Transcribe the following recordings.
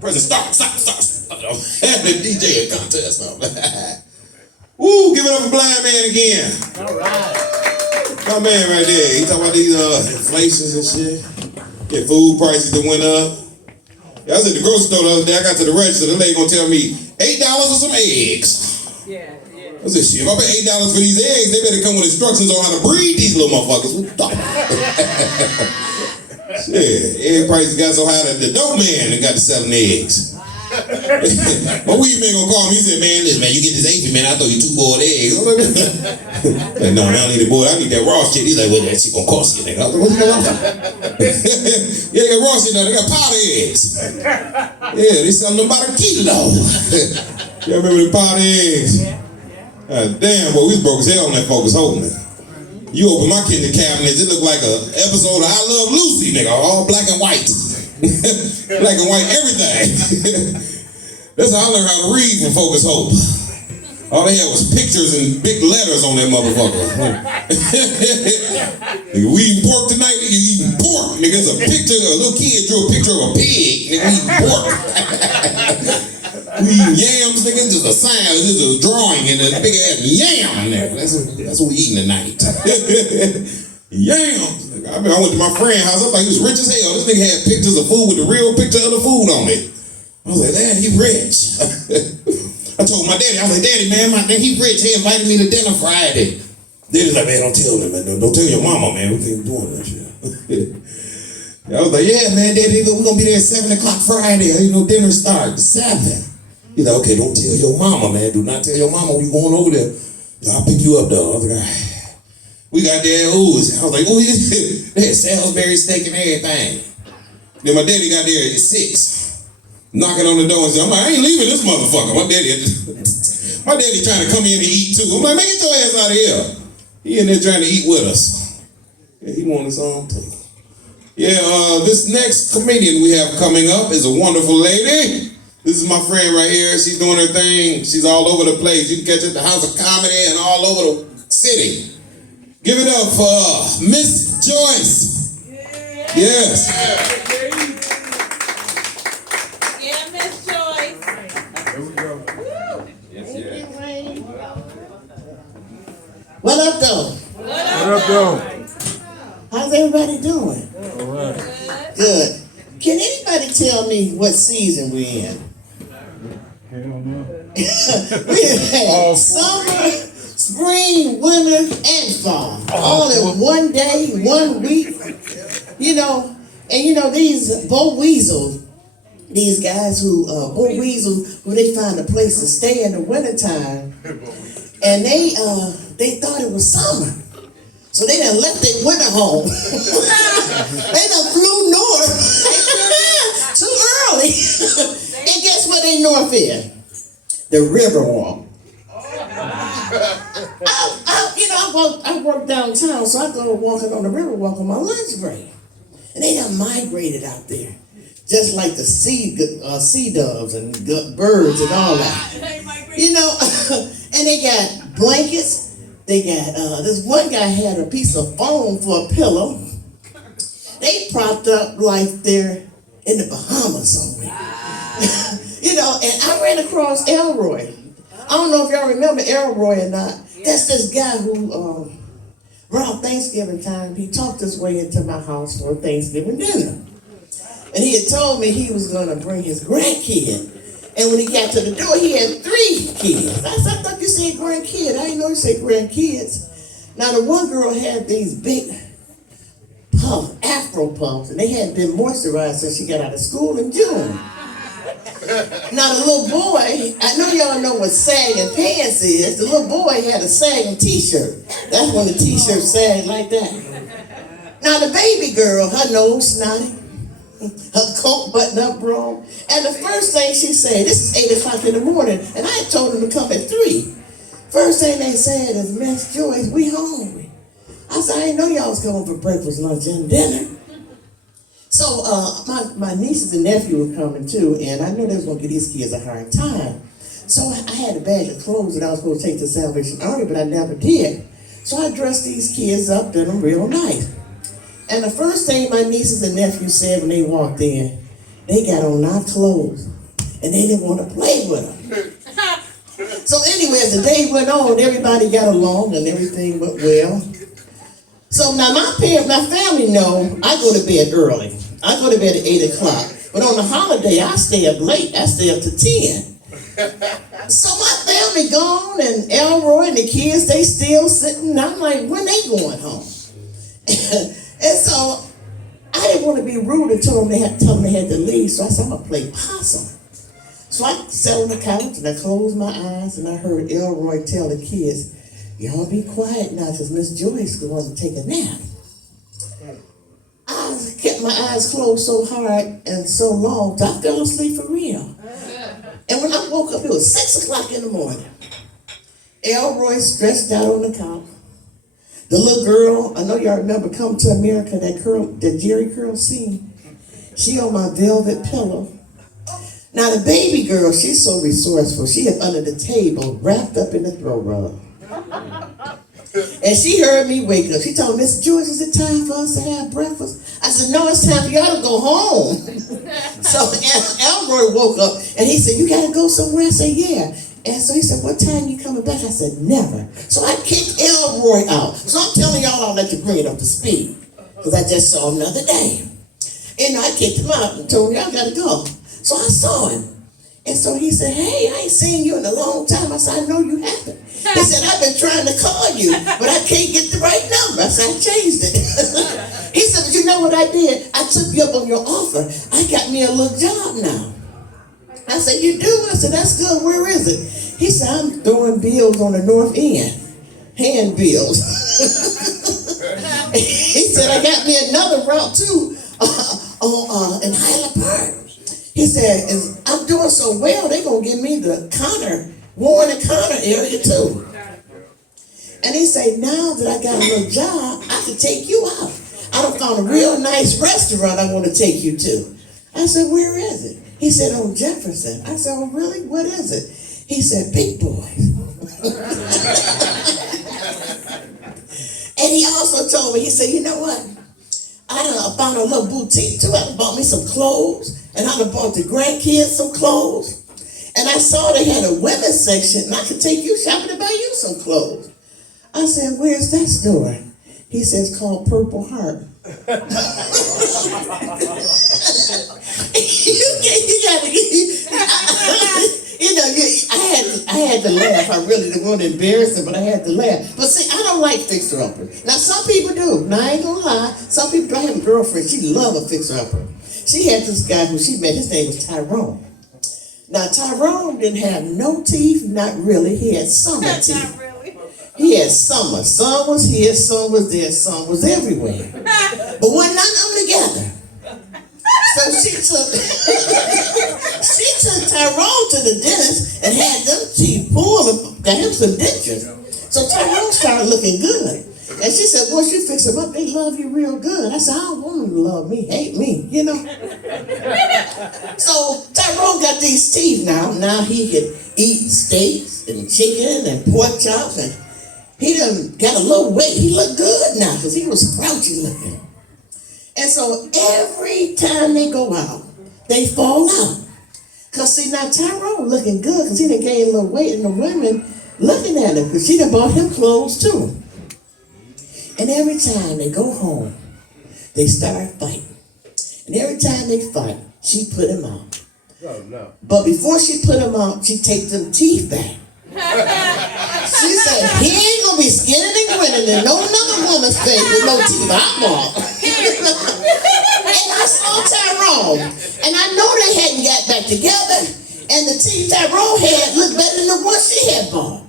Press stop. The DJ a contest. Woo, give it up for Blind Man again. All right. My man right there, he talking about these inflations and shit. Yeah, food prices that went up. I was at the grocery store the other day, I got to the register, the lady gonna tell me $8 for some eggs. Yeah. I said, shit, if I pay $8 for these eggs, they better come with instructions on how to breed these little motherfuckers. Shit, egg prices got so high that the dope man got to selling eggs. My weed man gonna call me, he said, man, listen, man, you get this egg, man, I'll throw you 2 boiled eggs. Like, no, man, I don't need a boiled, I need that raw shit. He's like, well, that shit gonna cost you, nigga. I was like, what the hell I'm talking about? Yeah, they got raw shit now, they got powder eggs. Yeah, they selling them by the kilo. Y'all remember the powder eggs? Damn, boy, we was broke as hell on that Focus Hope, man. You open my kitchen cabinets, it looked like an episode of I Love Lucy, nigga, all black and white. Black and white, everything. That's how I learned how to read from Focus Hope. All they had was pictures and big letters on that motherfucker. Nigga, we eating pork tonight? Nigga, you eating pork. Nigga, it's a picture, a little kid drew a picture of a pig. Nigga, we eating pork. We eating yams, nigga, it's just a sign, it's just a drawing and a big ass yam in there. That's what we eating tonight. Yams. I mean, I went to my friend's house, I thought he was rich as hell. This nigga had pictures of food with the real picture of the food on it. I was like, damn, he rich. I told my daddy, I was like, Daddy, man, he rich. He invited me to dinner Friday. Daddy's like, man, don't tell him, man. Don't tell your mama, man. We can't be doing that shit. I was like, yeah, man, Daddy, we're going to be there at 7 o'clock Friday. You know, dinner starts at 7. He's like, okay, don't tell your mama, man. Do not tell your mama we going over there. I'll pick you up, though. I was like, we got there, ooh. I was like, ooh, they had Salisbury steak and everything. Then my daddy got there at 6. Knocking on the door and saying, I'm like, I ain't leaving this motherfucker. My daddy trying to come in and eat too. I'm like, man, get your ass out of here. He in there trying to eat with us. Yeah, he want his own too. Yeah, this next comedian we have coming up is a wonderful lady. This is my friend right here. She's doing her thing. She's all over the place. You can catch her at the House of Comedy and all over the city. Give it up for Ms Joyce. Yes. Yeah, Ms Joyce. Here we go. Yes. What up, though? What up, though? How's everybody doing? All right. Good. Can anybody tell me what season we're in? Hell no. We had summer, spring, winter, and fall. All in one day, 1 week. You know, and you know, these Bo Weasels, these guys who, Bo Weasels, when they find a place to stay in the wintertime, and they thought it was summer. So they done left their winter home. They done flew north too early. And guess where they north is? The Riverwalk. I work downtown, so I go walking on the Riverwalk on my lunch break. And they done migrated out there. Just like the sea doves and birds and all that. You know, and they got blankets. They got, this one guy had a piece of foam for a pillow. They propped up like they're in the Bahamas somewhere. You know, and I ran across Elroy. I don't know if y'all remember Elroy or not. That's this guy who, around Thanksgiving time, he talked his way into my house for Thanksgiving dinner. And he had told me he was going to bring his grandkid. And when he got to the door, he had 3 kids. I thought you said grandkid. I didn't know you said grandkids. Now, the one girl had these big afro puffs, and they hadn't been moisturized since she got out of school in June. Now, the little boy, I know y'all know what sagging pants is. The little boy had a sagging t-shirt. That's when the t-shirt sagged like that. Now, the baby girl, her nose snotty. Her coat buttoned up wrong. And the first thing she said, this is 8 o'clock in the morning, and I had told them to come at 3. First thing they said is, Ms Joyce, we hungry. I said, I didn't know y'all was coming for breakfast, lunch, and dinner. So my nieces and nephew were coming too, and I knew they was going to give these kids a hard time. So I had a bag of clothes that I was supposed to take to Salvation Army, but I never did. So I dressed these kids up, did them real nice. And the first thing my nieces and nephews said when they walked in, they got on our clothes, and they didn't want to play with them. So anyway, as the day went on, everybody got along and everything went well. So now my family know I go to bed early. I go to bed at 8 o'clock. But on the holiday, I stay up late. I stay up to 10. So my family gone, and Elroy and the kids, they still sitting. I'm like, when they going home? And so I didn't want to be rude and tell them they had to leave. So I said, I'm going to play possum. So I sat on the couch and I closed my eyes and I heard Elroy tell the kids, y'all be quiet now because Ms Joyce is going to take a nap. I kept my eyes closed so hard and so long that I fell asleep for real. And when I woke up, it was 6 o'clock in the morning. Elroy stretched out on the couch. The little girl, I know y'all remember Come to America, that Jerry curl scene. She on my velvet pillow. Now the baby girl, she's so resourceful. She is under the table, wrapped up in the throw rug. And she heard me wake up. She told me, Ms Joyce, is it time for us to have breakfast? I said, no, it's time for y'all to go home. So Elroy woke up and he said, you gotta go somewhere? I said, yeah. And so he said, what time you coming back? I said, never. So I kicked Elroy out. So I'm telling y'all, I'll let you bring it up to speed. Because I just saw him the other day. And I kicked him out and told him, y'all gotta go. So I saw him. And so he said, hey, I ain't seen you in a long time. I said, I know you haven't. He said, I've been trying to call you, but I can't get the right number. I said, I changed it. He said, but you know what I did? I took you up on your offer. I got me a little job now. I said, you do? I said, that's good. Where is it? He said, I'm throwing bills on the North End. Hand bills. He said, I got me another route too in Highland Park. He said, I'm doing so well, they're going to give me the Warren and Connor area too. And he said, now that I got a little job, I can take you out. I done found a real nice restaurant I want to take you to. I said, where is it? He said, on Jefferson. I said, oh, really? What is it? He said, Big Boys. And he also told me, he said, you know what? I done found a little boutique too. I done bought me some clothes. And I done bought the grandkids some clothes. And I saw they had a women's section, and I could take you shopping to buy you some clothes. I said, where's that store? He says, it's called Purple Heart. You know, I had to laugh. I really didn't want to embarrass him, but I had to laugh. But see, I don't like fixer-uppers. Now, some people do. Now, I ain't gonna lie. Some people do. I have a girlfriend. She loved a fixer-upper. She had this guy who she met. His name was Tyrone. Now, Tyrone didn't have no teeth, not really. He had summer teeth. Not really. He had summer. Some was here, some was there, some was everywhere. But one none of them together. So she took Tyrone to the dentist and had them teeth pulled, got him some dentures. So Tyrone started looking good. And she said, once you fix them up, they love you real good. I said, I don't want them to love me, hate me, you know. So Tyrone got these teeth now. Now he can eat steaks and chicken and pork chops. And he done got a little weight. He looked good now because he was grouchy looking. And so every time they go out, they fall out. Because see, now Tyrone looking good because he done gained a little weight, and the women looking at him because she done bought him clothes too. And every time they go home, they start fighting. And every time they fight, she put him out. Oh, no. But before she put him out, she take them teeth back. She said, he ain't gonna be skinning and grinning in no another woman's face with no teeth. I'm off. And I saw Tyrone. And I know they hadn't got back together. And the teeth Tyrone had looked better than the one she had bought.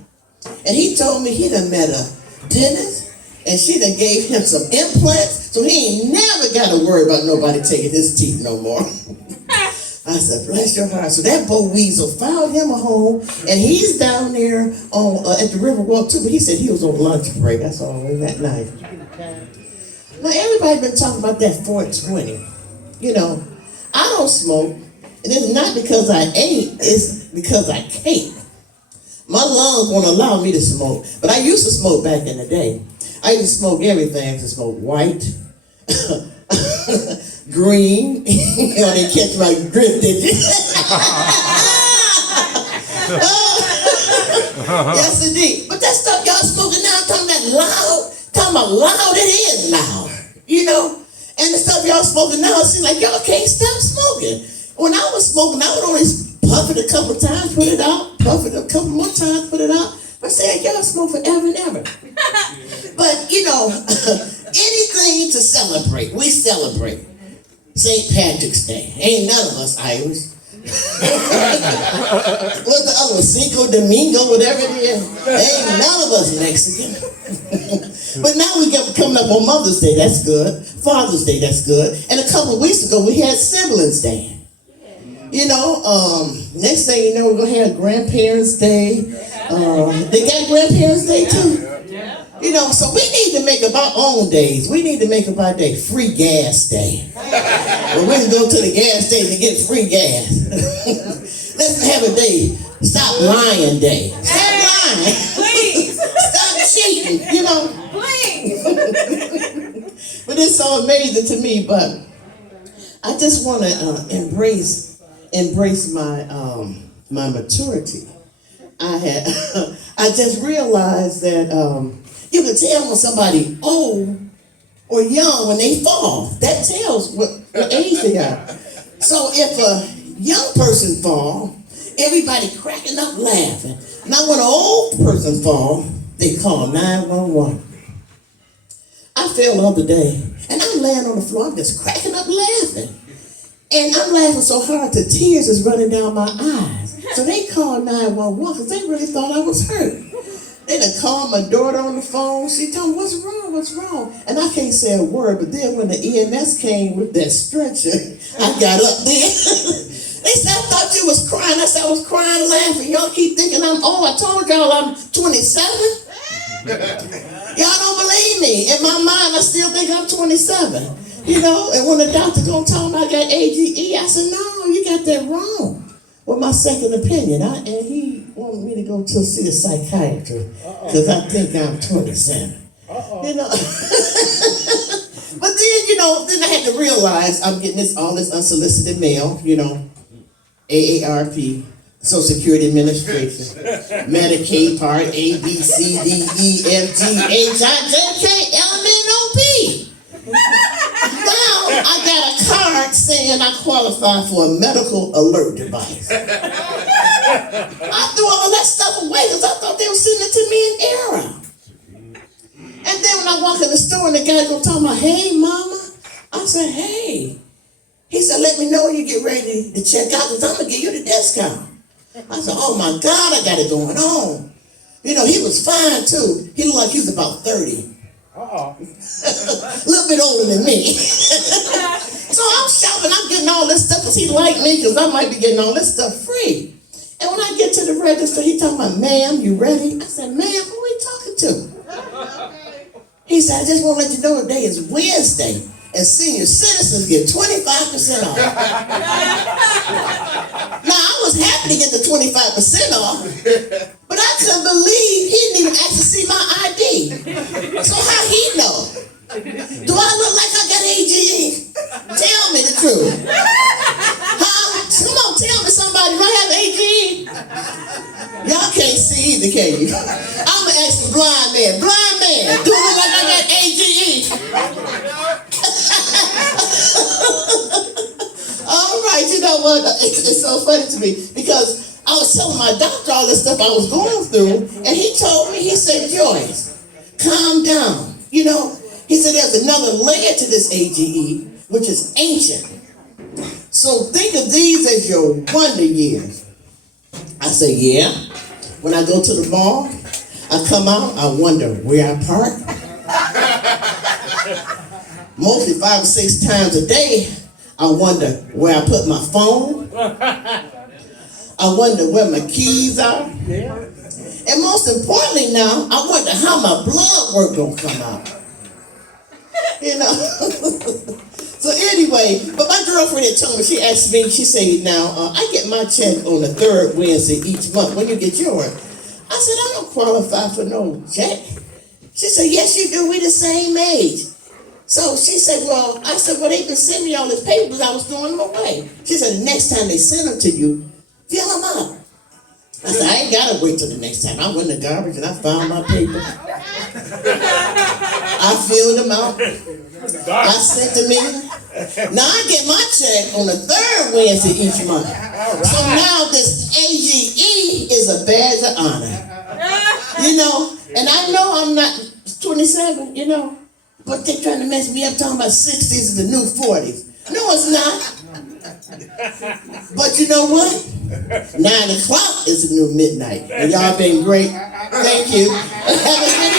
And he told me he done met a dentist. And she done gave him some implants, so he ain't never got to worry about nobody taking his teeth no more. I said, bless your heart. So that Bo Weasel found him a home, and he's down there on at the Riverwalk too, but he said he was on lunch break. That's all that night. Now, everybody been talking about that 420. You know, I don't smoke, and it's not because I ain't, it's because I can't. My lungs won't allow me to smoke, but I used to smoke back in the day. I used to smoke everything. I used to smoke white, green. You know, they catch my drift, did you? Yes, indeed. But that stuff y'all smoking now, talking about loud, talking about loud, it is loud, you know? And the stuff y'all smoking now, it seems like y'all can't stop smoking. When I was smoking, I would only puff it a couple times, put it out, puff it a couple more times, put it out. But say, y'all smoke forever and ever. But, you know, anything to celebrate, we celebrate. St. Patrick's Day. Ain't none of us Irish. What's the other one? Cinco Domingo, whatever it is. Ain't none of us Mexican. But now we get coming up on Mother's Day, that's good. Father's Day, that's good. And a couple of weeks ago, we had Siblings Day. You know, next thing you know, we're going to have Grandparents' Day. They got Grandparents' Day too. You know, so we need to make up our own days. We need to make up our day Free Gas Day. Well, we can go to the gas station and get free gas. Let's have a day, Stop Lying Day. Stop lying. Please. Stop cheating, you know. Please. But it's so amazing to me, but I just want to embrace my my maturity. I just realized that you can tell when somebody old or young when they fall. That tells what age they are. So if a young person fall, everybody cracking up laughing. Now when an old person fall, they call 911. I fell the other day, and I'm laying on the floor, I'm just cracking up laughing. And I'm laughing so hard the tears is running down my eyes. So they called 911 because they really thought I was hurt. They done called my daughter on the phone. She told me, what's wrong? And I can't say a word, but then when the EMS came with that stretcher, I got up there. They said, I thought you was crying. I said, I was crying, laughing. Y'all keep thinking I'm old. I told y'all I'm 27. Y'all don't believe me. In my mind, I still think I'm 27. You know, and when the doctor gonna tell me I got AGE, I said, no, you got that wrong. Well, my second opinion, and he wanted me to go to see a psychiatrist because I think I'm 27. You know, but then, you know, then I had to realize I'm getting all this unsolicited mail, you know, AARP, Social Security Administration, Medicaid Part A, B, C, D, E, F, G, H, I, J, K, L, M, N, O, P. Now I got a card saying I qualify for a medical alert device. I threw all that stuff away because I thought they were sending it to me in error. And then when I walk in the store and the guy go talking about, hey, mama, I said, hey. He said, let me know when you get ready to check out because I'm going to give you the discount. I said, oh my God, I got it going on. You know, he was fine too. He looked like he was about 30. A little bit older than me. So I'm shopping, I'm getting all this stuff because he liked me because I might be getting all this stuff free. And when I get to the register, he talking about, ma'am, you ready? I said, ma'am, who are you talking to? He said, I just want to let you know today is Wednesday and senior citizens get 25% off. Now, I was happy to get the 25% off, but I couldn't believe he didn't even ask to see my ID. So how he know? Do I look like I got AGE? Tell me the truth. Huh? Come on, tell me somebody, do I have AGE? Y'all can't see either, can you? I'm going to ask the blind man. Blind man, do I look like I got AGE? All right, you know what? It's so funny to me because I was telling my doctor all this stuff I was going through, and he told me, he said, Joyce, calm down. You know, he said there's another layer to this AGE, which is ancient. So think of these as your wonder years. I say, yeah. When I go to the mall, I come out, I wonder where I park. Mostly 5 or 6 times a day, I wonder where I put my phone. I wonder where my keys are. And most importantly now, I wonder how my blood work gonna come out. You know? So anyway, but my girlfriend had told me, she asked me, she said, now, I get my check on the 3rd Wednesday each month. When you get yours? I said, I don't qualify for no check. She said, yes, you do. We the same age. So she said, well, I said, well, they can send me all these papers. I was throwing them away. She said, the next time they send them to you, fill them up. I said, I ain't got to wait till the next time. I went in the garbage and I found my paper. I filled them out. I sent them in. Now I get my check on the 3rd Wednesday each month. So now this AGE is a badge of honor. You know, and I know I'm not 27, you know, but they're trying to mess me up talking about 60s is the new 40s. No, it's not. But you know what? 9 o'clock is the new midnight. And y'all been great. Thank you. Have a good